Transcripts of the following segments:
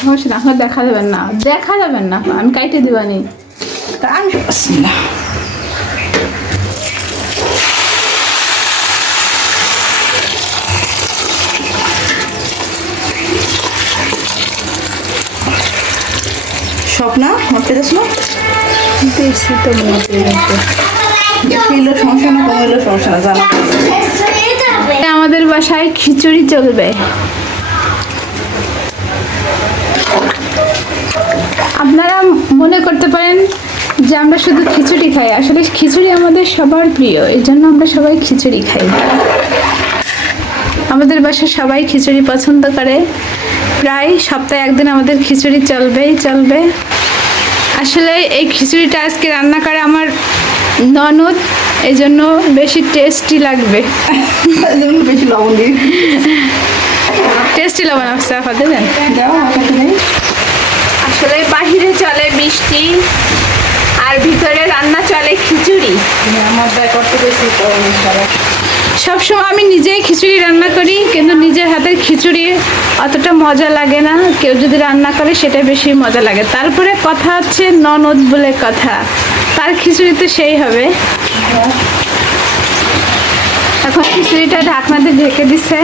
সমস্যা না, এখন দেখা যাবেন না, দেখা যাবেন না, আমি কাইটে দিবানি। স্বপ্না মাপতে যাস না? দেখছি তো মনে এলো সমস্যা না, কম এলো সমস্যা না, জানা। আমাদের বাসায় খিচুড়ি চলবে। আপনারা মনে করতে পারেন যে আমরা শুধু খিচুড়ি খাই, আসলে খিচুড়ি আমাদের সবার প্রিয়, এই জন্য আমরা সবাই খিচুড়ি খাই। আমাদের বাসায় সবাই খিচুড়ি পছন্দ করে, প্রায় সপ্তাহে একদিন আমাদের খিচুড়ি চলবেই চলবে। আসলে এই খিচুড়িটা আজকে রান্না করে আমার ননদ, এই জন্য বেশি টেস্টি লাগবে। বেশি লবণ দিই, টেস্টি লবণ আসছে আপনাদের। দাও আমার কাছে নেই। আসলে বাহিরে চলে বৃষ্টি আর ভিতরে রান্না চলে খিচুড়ি। আমার দায় করতে বেশি সবসময় আমি নিজেই খিচুড়ি রান্না করি, কিন্তু নিজের হাতের খিচুড়ি অতটা মজা লাগে না, কেউ যদি রান্না করে সেটা বেশি মজা লাগে। তারপরে কথা হচ্ছে ননদ বলে কথা, তার খিচুড়ি তো সেই হবে। এখন খিচুড়িটা ঢাকনা দিয়ে ঢেকে দিছে।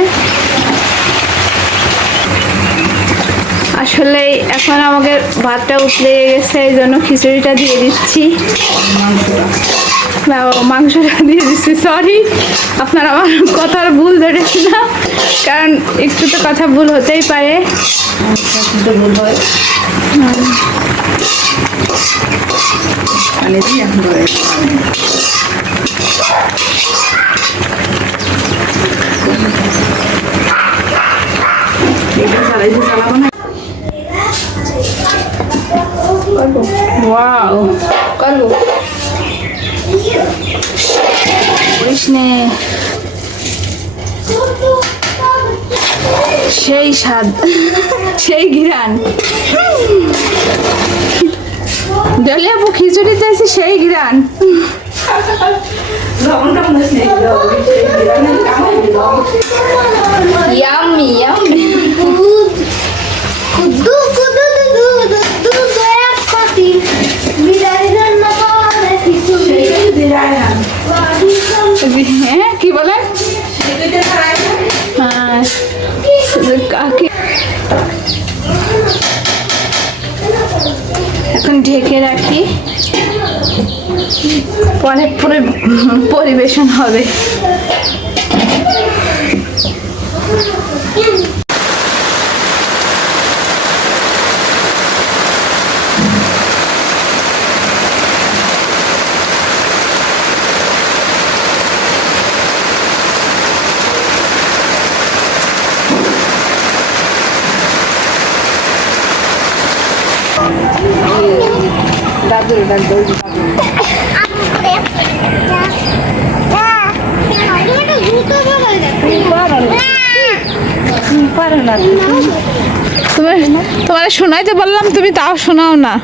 আসলে এখন আমাকে ভাতটা উতলে গেছে, এই জন্য খিচুড়িটা দিয়ে দিচ্ছি, মাংসটা দিয়ে দিচ্ছি। সরি, আপনার আমার কথার ভুল ধরেছি না, কারণ একটু তো কথা ভুল হতেই পারে। ভুল হয়। পানি দিই এখন চালাবো না। ওয়াও, করবো কৃষ্ণে, সেই স্বাদ, সেই ঘিরান। ডালিয়াপু খিচুড়ি চাইছি, সেই ঘিরান। Yummy yummy. হ্যাঁ কি বলেন? এখন ঢেকে রাখি, পরে পুরো পরিবেশন হবে। দাদুর দাদু তোমার শোনাইতে বললাম, তুমি তাও শোনাও না।